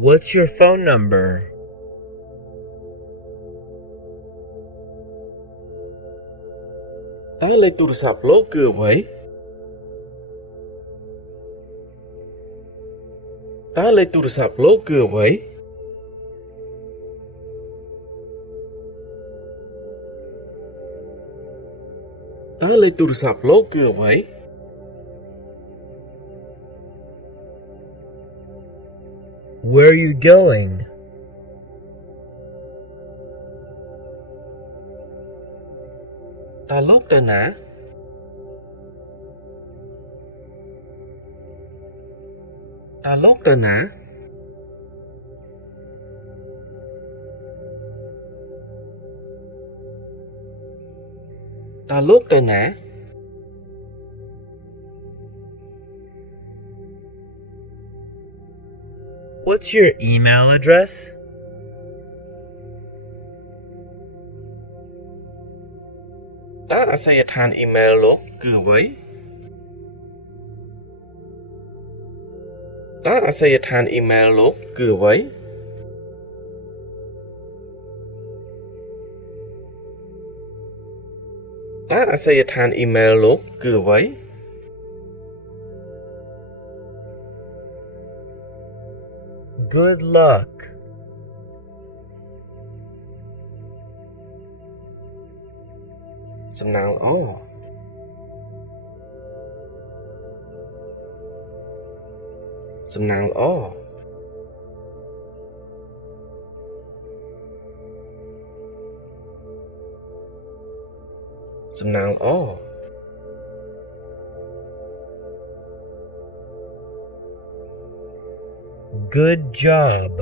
What's your phone number? តើលេខទូរស័ព្ទលោកគឺអ្វីតើលេខទូរស័ព្ទលោកគឺអ្វីតើលេខទូរស័ព្ទលោកគឺអ្វី Where are you going? តើលោកទៅណាតើលោកទៅណាតើលោកទៅណា What's your email address? តើអាសយដ្ឋានអ៊ីមែលលោកគឺអ្វីតើអាសយដ្ឋានអ៊ីមែលលោកគឺអ្វីតើអាសយដ្ឋានអ៊ីមែលលោកគឺអ្វី Good luck. សំណាងល្អសំណាងល្អសំណាងល្អ Good job.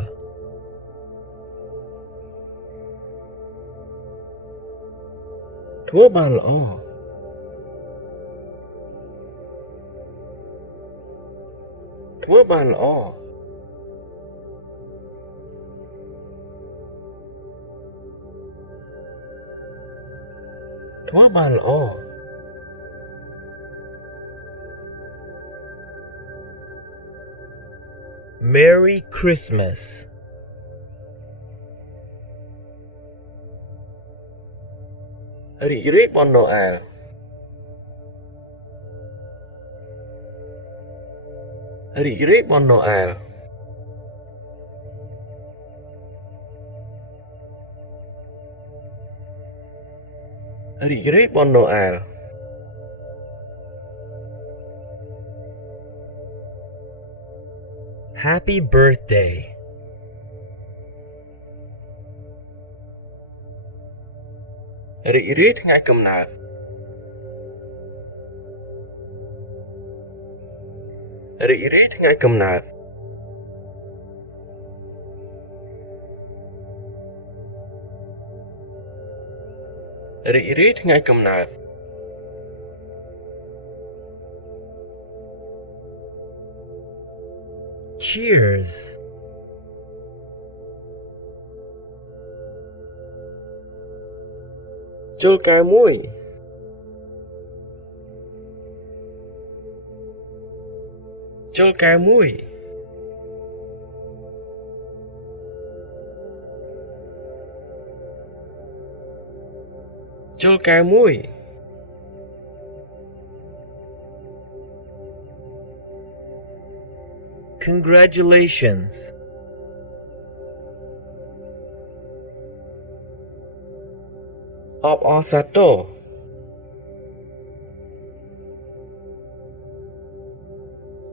ធ្វើបានល្អធ្វើបានល្អធ្វើបានល្អ Merry Christmas. រីករាយបុណ្យណូអែលរីករាយបុណ្យណូអែលរីករាយបុណ្យណូអែល Happy birthday. រីករាយថ្ងៃកំណើតរីករាយថ្ងៃកំណើតរីករាយថ្ងៃកំណើត Cheers. ជុលកែវមួយជុលកែវមួយជុលកែវមួយ Congratulations. អបអរសាទរ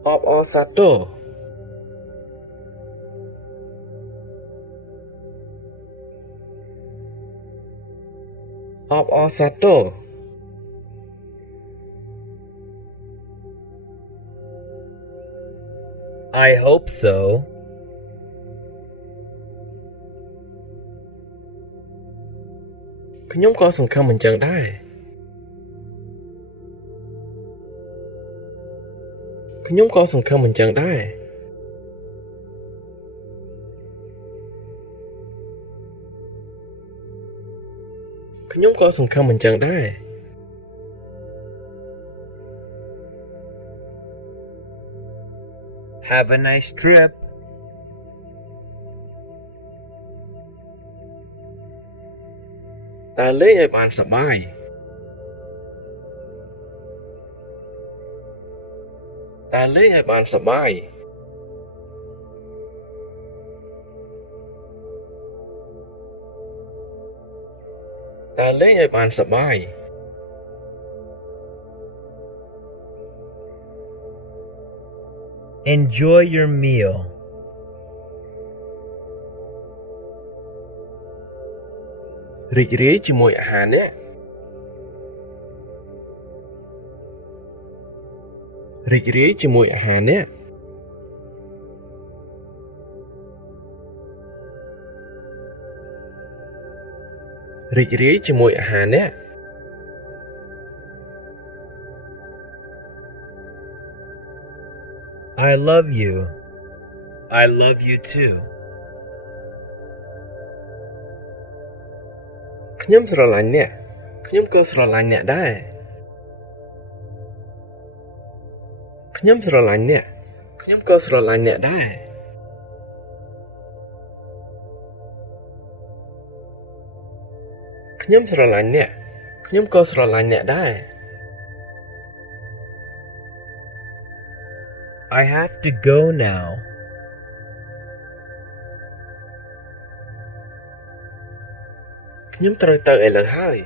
អបអរសាទរអបអរសាទរ I hope so. ខ្ញុំក៏សង្ឃឹមអញ្ចឹងដែរខ្ញុំក៏សង្ឃឹមអញ្ចឹងដែរខ្ញុំក៏សង្ឃឹមអញ្ចឹងដែរ Have a nice trip. ដើរលេងឲ្យបានសប្បាយដើរលេងឲ្យបានសប្បាយដើរលេងឲ្យបានសប្បាយ Enjoy your meal. រីករាយជាមួយអាហារនេះរីករាយជាមួយអាហារនេះរីករាយជាមួយអាហារនេះ I love you. I love you too. ខ្ញុំស្រឡាញ់អ្នកខ្ញុំក៏ស្រឡាញ់អ្នកដែរខ្ញុំស្រឡាញ់អ្នកខ្ញុំក៏ស្រឡាញ់អ្នកដែរខ្ញុំស្រឡាញ់អ្នកខ្ញុំក៏ស្រឡាញ់អ្នកដែរ I have to go now. ខ្ញុំត្រូវទៅឥឡូវហើយ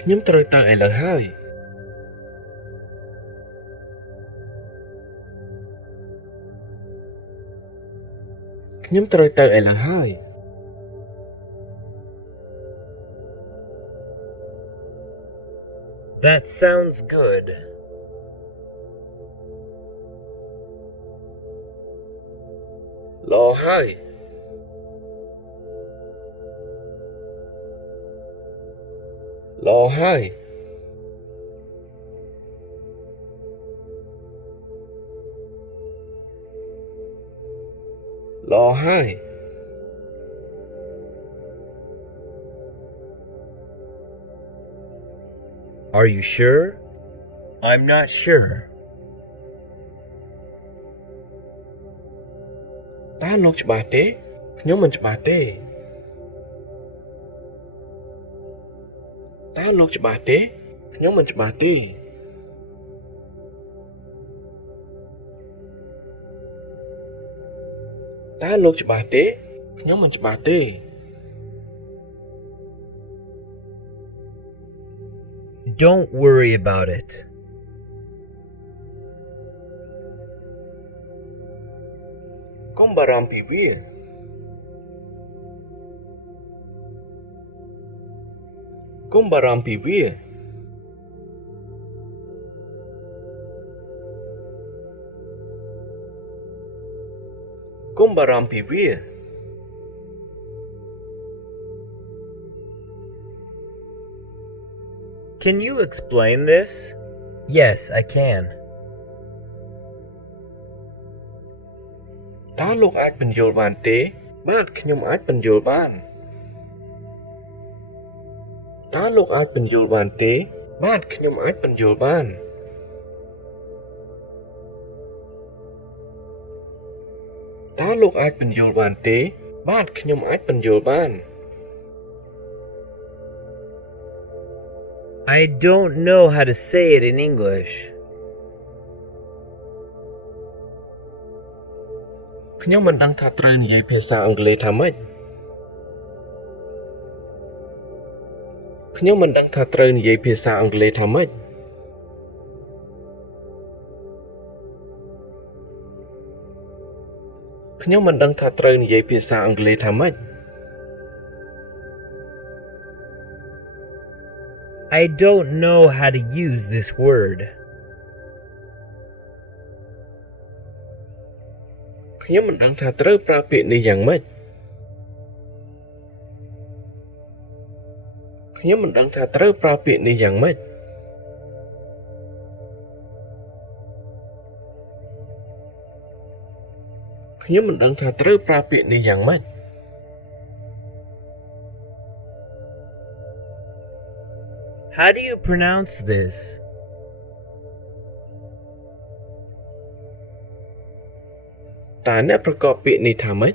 ខ្ញុំត្រូវទៅឥឡូវហើយខ្ញុំត្រូវទៅឥឡូវហើយ That sounds good. ល្អហើយល្អហើយល្អហើយ Are you sure? I'm not sure. តើលោកច្បាស់ទេខ្ញុំមិនច្បាស់ទេតើលោកច្បាស់ទេខ្ញុំមិនច្បាស់ទេតើលោកច្បាស់ទេខ្ញុំមិនច្បាស់ទេ Don't worry about it. កុំបារម្ភពីវាកុំបារម្ភពីវាកុំបារម្ភពីវា Can you explain this? Yes, I can. តើលោកអាចបញ្យល់បានទេបាទខ្ញុំអាចបញ្យល់បានតើលោកអាចបញ្យល់បានទេបាទខ្ញុំអាចបញ្យល់បានតើលោកអាចបញ្យល់បានទេបាទខ្ញុំអាចបញ្យល់បាន I don't know how to say it in English. ខ្ញុំមិនដឹងថាត្រូវនិយាយភាសាអង់គ្លេសថាម៉េចខ្ញុំមិនដឹងថាត្រូវនិយាយភាសាអង់គ្លេសថាម៉េចខ្ញុំមិនដឹងថាត្រូវនិយាយភាសាអង់គ្លេសថាម៉េច I don't know how to use this word. ខ្ញុំមិនដឹងថាត្រូវប្រើពាក្យនេះយ៉ាងម៉េចខ្ញុំមិនដឹងថាត្រូវប្រើពាក្យនេះយ៉ាងម៉េចខ្ញុំមិនដឹងថាត្រូវប្រើពាក្យនេះយ៉ាងម៉េច How do you pronounce this? តើអ្នកប្រកបពាក្យនេះថាម៉េច